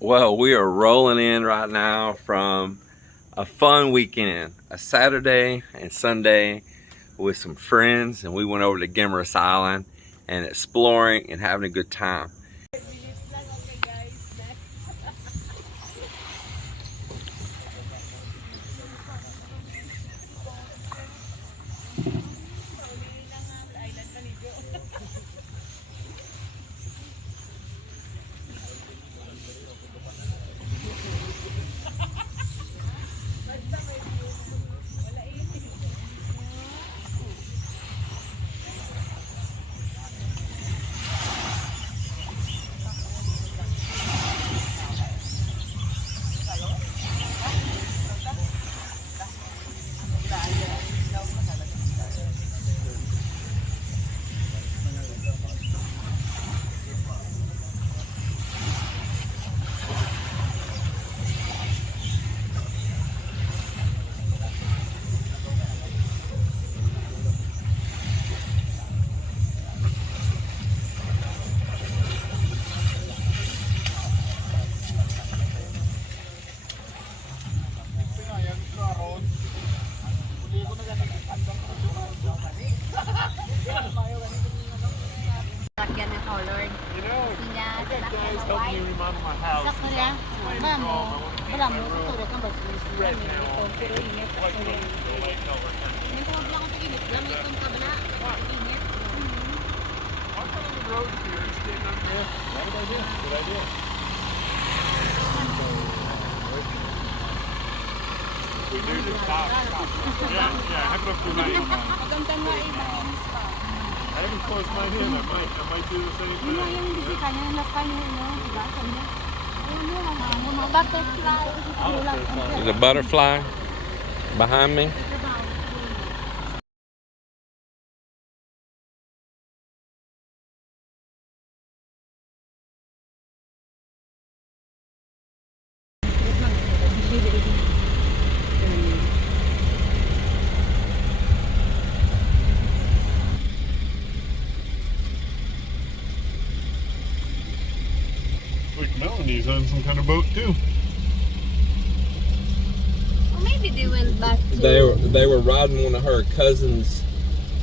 Well, we are rolling in right now from a fun weekend, a Saturday and Sunday with some friends, and we went over to Guimaras Island and exploring and having a good time. We do just stop. Yeah, have it up to night. I haven't closed mine in. I might do the same thing. There's a butterfly behind me. Like Melanie's on some kind of boat too. Well, maybe they went back to... They were riding one of her cousin's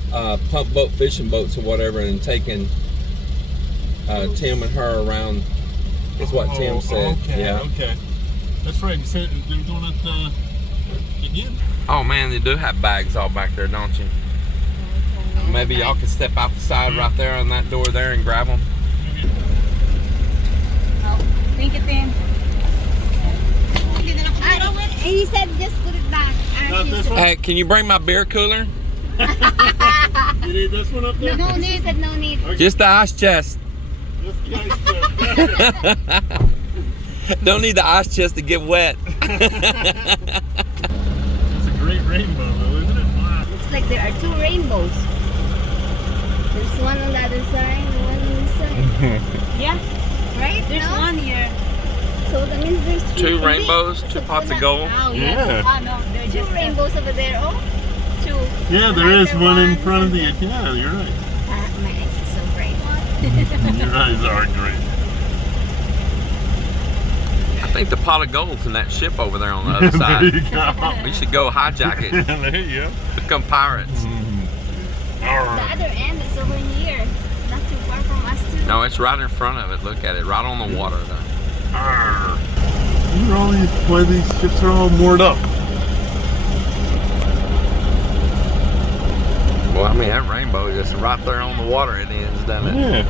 pump boat, fishing boats or whatever, and taking Tim and her around. Is what Tim said. Okay, yeah. Okay. That's right. They're doing it again. Oh man, they do have bags all back there, don't you? Maybe y'all could step out the side right there on that door there and grab them. Think it in. He said just put it back. Hey, can you bring my beer cooler? You need this one up there? No need. She said no need. Okay. Just the ice chest. Just the ice chest. Don't need the ice chest to get wet. It's a great rainbow though, isn't it? Wow. Looks like there are two rainbows. There's one on the other side and one on this side. Yeah, Right? there's one here. So that means there's Two rainbows, two pots of gold. Oh, Yeah. Oh, no, they're Two just rainbows over there. Oh, two. Yeah, there is one in front of the. Yeah, you're right. My eyes is so bright. Your eyes are great. I think the pot of gold's in that ship over there on the other There side. you go. We should go hijack it. There you go. Become pirates. The other end is over here. Not too far from us too. No, it's right in front of it. Look at it, right on the water though. Arr. These are all why these ships are all moored up. Well, I mean, that rainbow is just right there on the water it ends, doesn't it? Yeah.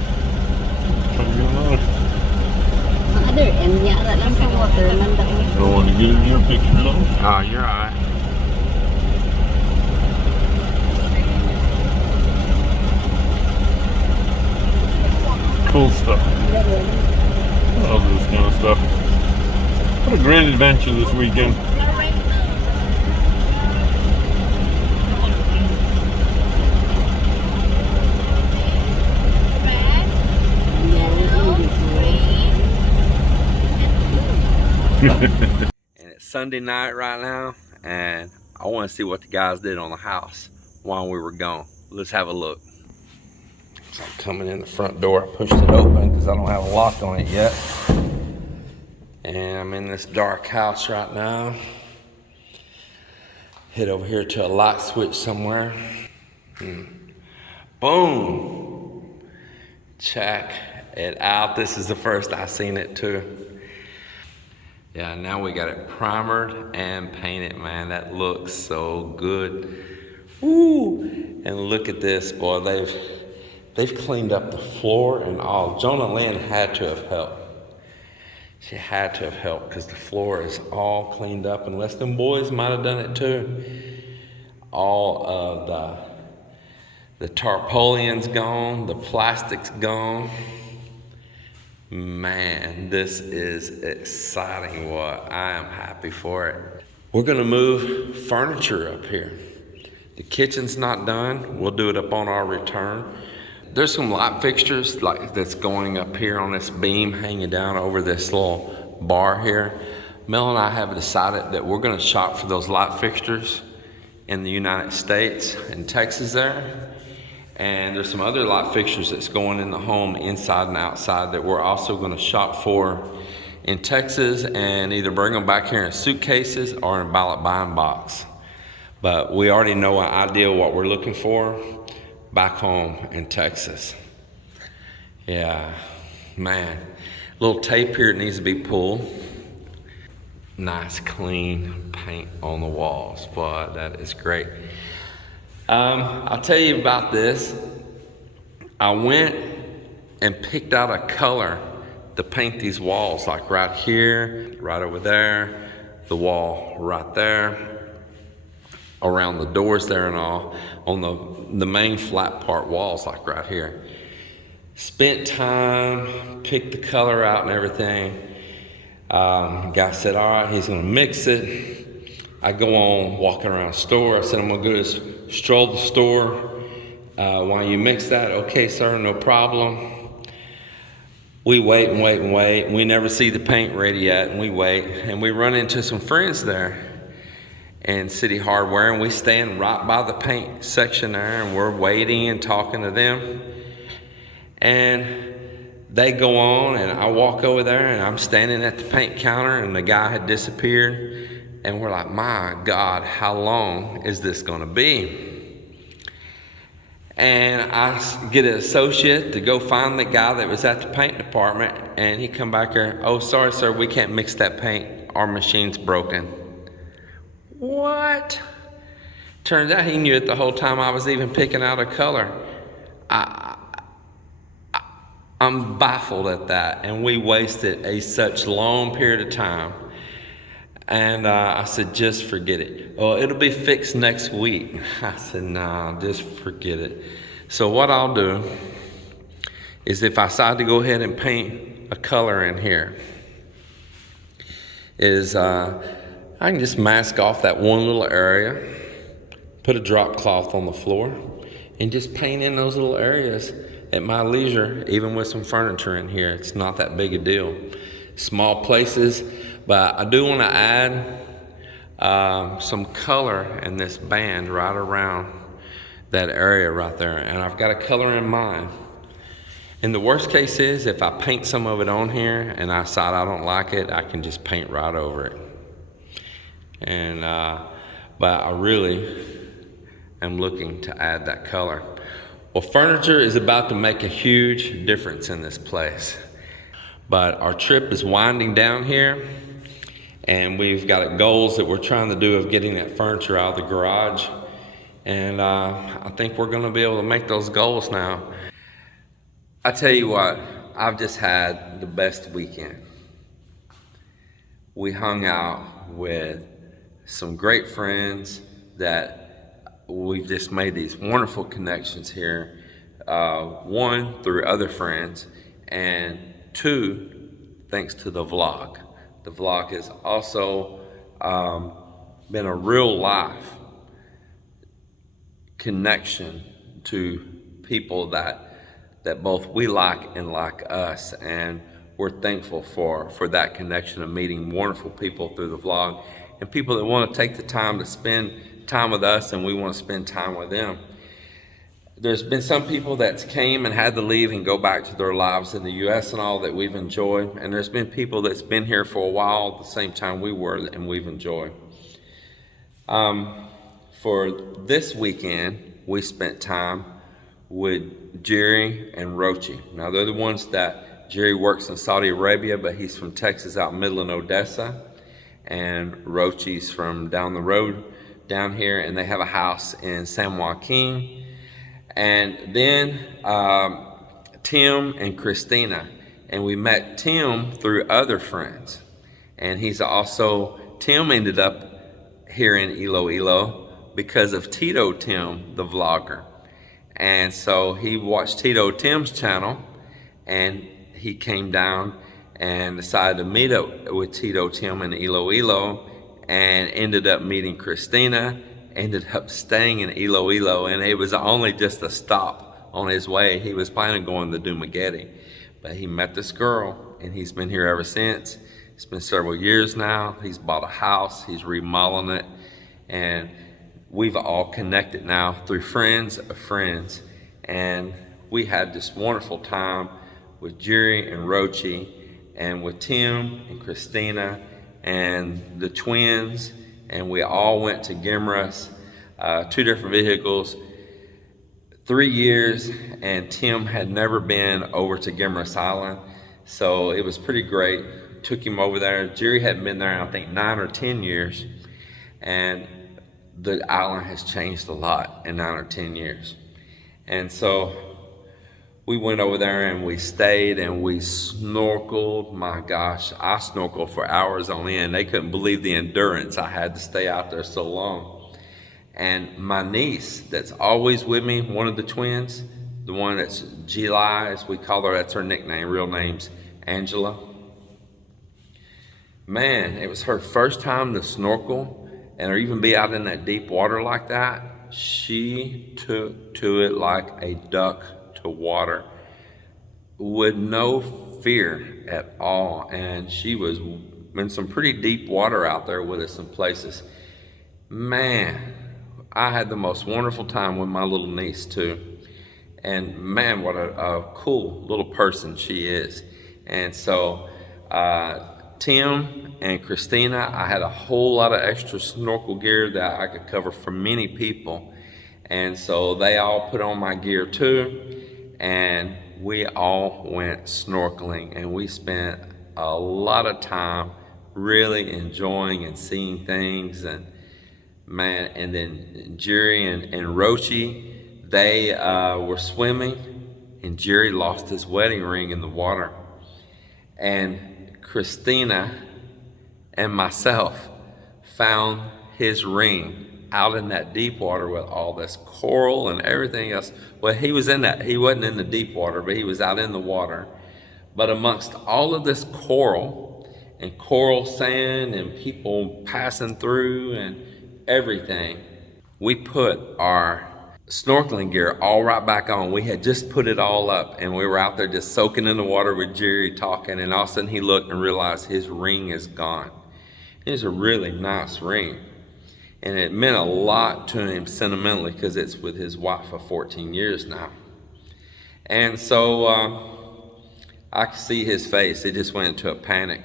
Trying to get another. Other end, yeah, that lang sa water. I don't want to get in your picture though. Oh, you're alright. Cool stuff. All this kind of stuff. What a great adventure this weekend. And it's Sunday night right now, and I want to see what the guys did on the house while we were gone. Let's have a look. So I'm coming in the front door. I pushed it open because I don't have a lock on it yet. And I'm in this dark house right now. Head over here to a light switch somewhere. Boom! Check it out. This is the first I've seen it too. Yeah, now we got it primered and painted, man. That looks so good. Woo! And look at this, boy. They've cleaned up the floor and all. Jonah Lynn had to have helped. She had to have helped because the floor is all cleaned up, unless them boys might have done it too. All of the tarpaulion's gone, the plastic's gone. Man, this is exciting. What I am happy for it. We're gonna move furniture up here. The kitchen's not done. We'll do it up on our return. There's some light fixtures like that's going up here on this beam hanging down over this little bar here. Mel and I have decided that we're gonna shop for those light fixtures in the United States, in Texas there. And there's some other light fixtures that's going in the home inside and outside that we're also gonna shop for in Texas and either bring them back here in suitcases or in a ballot buying box. But we already know an idea what we're looking for back home in Texas. Yeah, man. Little tape here needs to be pulled. Nice clean paint on the walls, but that is great. I'll tell you about this. I went and picked out a color to paint these walls, like right here, right over there, the wall right there, around the doors there and all, on the main flat part walls, like right here. Spent time, picked the color out and everything. Guy said, all right, he's gonna mix it. I go on walking around the store. I said, I'm gonna go stroll the store. While you mix that, okay, sir, no problem. We wait and wait and wait. We never see the paint ready yet, and we wait. And we run into some friends there in City Hardware, and we stand right by the paint section there, and we're waiting and talking to them. And they go on, and I walk over there, and I'm standing at the paint counter, and the guy had disappeared. And we're like, my God, how long is this gonna be? And I get an associate to go find the guy that was at the paint department, and he come back here, oh, sorry, sir, we can't mix that paint. Our machine's broken. What? Turns out he knew it the whole time I was even picking out a color. I'm baffled at that, and we wasted such long period of time. And I said, just forget it. Oh, it'll be fixed next week. I said, nah, just forget it. So what I'll do is if I decide to go ahead and paint a color in here, is I can just mask off that one little area, put a drop cloth on the floor, and just paint in those little areas at my leisure, even with some furniture in here. It's not that big a deal. Small places. But I do want to add some color in this band right around that area right there. And I've got a color in mind. And the worst case is if I paint some of it on here and I decide I don't like it, I can just paint right over it. And but I really am looking to add that color. Well, furniture is about to make a huge difference in this place. But our trip is winding down here. And we've got goals that we're trying to do of getting that furniture out of the garage. And I think we're gonna be able to make those goals now. I tell you what, I've just had the best weekend. We hung out with some great friends that we've just made these wonderful connections here. One, through other friends, and two, thanks to the vlog. The vlog has also been a real life connection to people that both we like and like us, and we're thankful for that connection of meeting wonderful people through the vlog and people that want to take the time to spend time with us, and we want to spend time with them. there's been some people that came and had to leave and go back to their lives in the U.S. and all that we've enjoyed. And there's been people that's been here for a while at the same time we were and we've enjoyed. For this weekend, we spent time with Jerry and Rochi. Now they're the ones that Jerry works in Saudi Arabia, but he's from Texas out middle in Odessa. And Rochi's from down the road down here, and they have a house in San Joaquin. And then Tim and Christina, and we met Tim through other friends. And Tim ended up here in Iloilo because of Tito Tim, the vlogger. And so he watched Tito Tim's channel, and he came down and decided to meet up with Tito Tim in Iloilo, and ended up meeting Christina, ended up staying in Iloilo, and it was only just a stop on his way. He was planning on going to Dumaguete, but he met this girl, and he's been here ever since. It's been several years now. He's bought a house, he's remodeling it, and we've all connected now through friends of friends. And we had this wonderful time with Jerry and Rochi, and with Tim and Christina and the twins, and we all went to Guimaras, 2 different vehicles, 3 years, and Tim had never been over to Guimaras Island, so it was pretty great. Took him over there. Jerry hadn't been there, I think, 9 or 10 years, and the island has changed a lot in 9 or 10 years. And so we went over there and we stayed and we snorkeled. My gosh, I snorkeled for hours on end. They couldn't believe the endurance I had to stay out there so long. And my niece that's always with me, one of the twins, the one that's Gili, as we call her, that's her nickname, real name's Angela. Man, it was her first time to snorkel and or even be out in that deep water like that. She took to it like a duck to water with no fear at all, and she was in some pretty deep water out there with us in places. Man, I had the most wonderful time with my little niece too, and man, what a cool little person she is. And so Tim and Christina, I had a whole lot of extra snorkel gear that I could cover for many people, and so they all put on my gear too, and we all went snorkeling, and we spent a lot of time really enjoying and seeing things. And man, and then Jerry and Rochi, they were swimming, and Jerry lost his wedding ring in the water, and Christina and myself found his ring out in that deep water with all this coral and everything else. Well, he wasn't in the deep water, but he was out in the water. But amongst all of this coral and coral sand and people passing through and everything, we put our snorkeling gear all right back on. We had just put it all up, and we were out there just soaking in the water with Jerry talking, and all of a sudden he looked and realized his ring is gone. It was a really nice ring, and it meant a lot to him sentimentally because it's with his wife of 14 years now. And so I could see his face. It just went into a panic.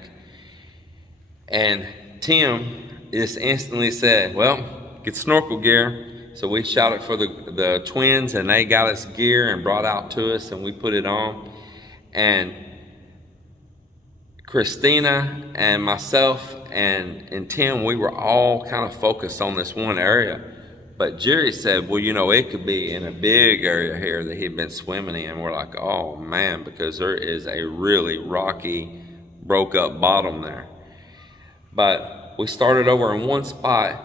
And Tim just instantly said, well, get snorkel gear. So we shouted for the twins, and they got us gear and brought out to us, and we put it on. And Christina and myself and Tim, we were all kind of focused on this one area. But Jerry said, well, you know, it could be in a big area here that he'd been swimming in. We're like, oh man, because there is a really rocky, broke up bottom there. But we started over in one spot,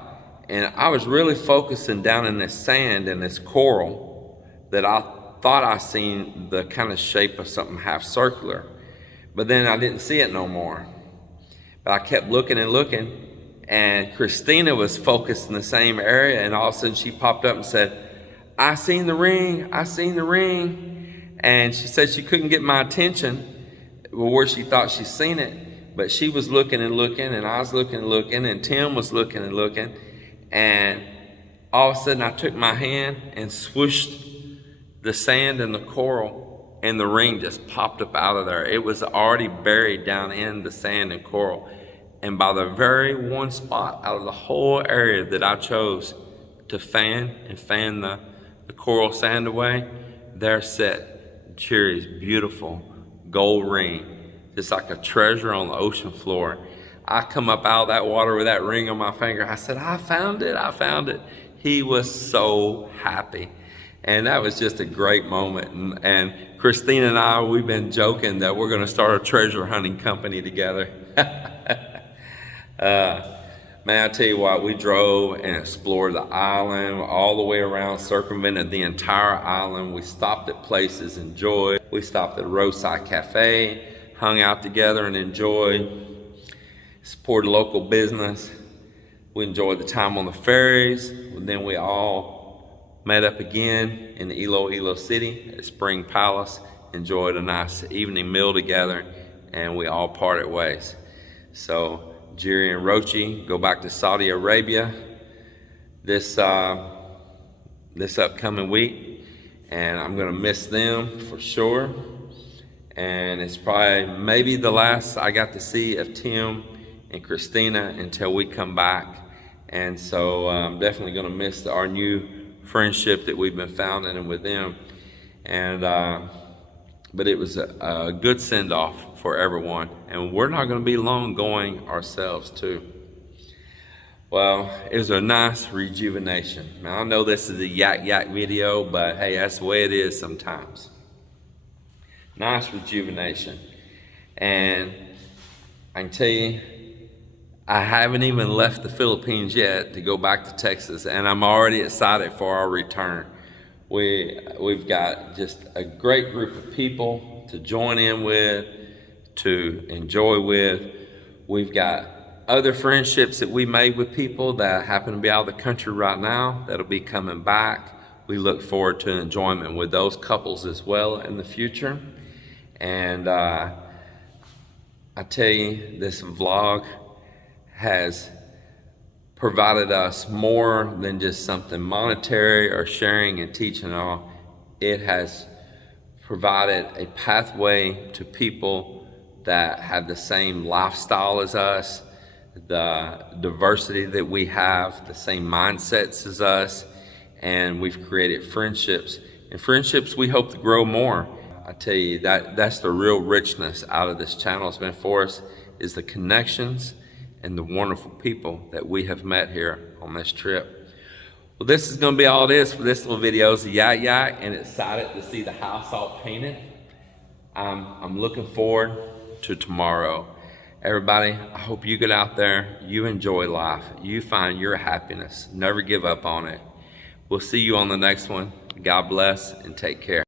and I was really focusing down in this sand and this coral that I thought I seen the kind of shape of something half circular. But then I didn't see it no more. But I kept looking and looking, and Christina was focused in the same area, and all of a sudden she popped up and said, I seen the ring, I seen the ring. And she said she couldn't get my attention where she thought she seen it, but she was looking and looking, and I was looking and looking, and Tim was looking and looking, and all of a sudden I took my hand and swooshed the sand and the coral and the ring just popped up out of there. It was already buried down in the sand and coral. And by the very one spot out of the whole area that I chose to fan the coral sand away, there sat Cherry's beautiful gold ring, just like a treasure on the ocean floor. I come up out of that water with that ring on my finger. I said, I found it, I found it. He was so happy. And that was just a great moment. And Christina and I, we've been joking that we're gonna start a treasure hunting company together. Man, I tell you what, we drove and explored the island all the way around, circumvented the entire island. We stopped at places, enjoyed. We stopped at a roadside cafe, hung out together and enjoyed. Supported local business. We enjoyed the time on the ferries. And then we all met up again in Iloilo City at Spring Palace, enjoyed a nice evening meal together, and we all parted ways. So Jerry and Rochi go back to Saudi Arabia this upcoming week, and I'm gonna miss them for sure. And it's probably maybe the last I got to see of Tim and Christina until we come back. And so I'm definitely gonna miss our new friendship that we've been founding with them. And but it was a good send-off for everyone, and we're not gonna be long going ourselves too. Well, it was a nice rejuvenation. Now I know this is a yak video, but hey, that's the way it is sometimes. Nice rejuvenation. And I can tell you, I haven't even left the Philippines yet to go back to Texas, and I'm already excited for our return. We've got just a great group of people to join in with, to enjoy with. We've got other friendships that we made with people that happen to be out of the country right now that'll be coming back. We look forward to enjoyment with those couples as well in the future. And I tell you, this vlog has provided us more than just something monetary or sharing and teaching all. It has provided a pathway to people that have the same lifestyle as us, the diversity that we have, the same mindsets as us, and we've created friendships. And friendships we hope to grow more. I tell you, that's the real richness out of this channel has been for us, is the connections and the wonderful people that we have met here on this trip. Well, this is gonna be all it is for this little video. It's a yak, and excited to see the house all painted. I'm looking forward to tomorrow. Everybody, I hope you get out there, you enjoy life, you find your happiness, never give up on it. We'll see you on the next one. God bless and take care.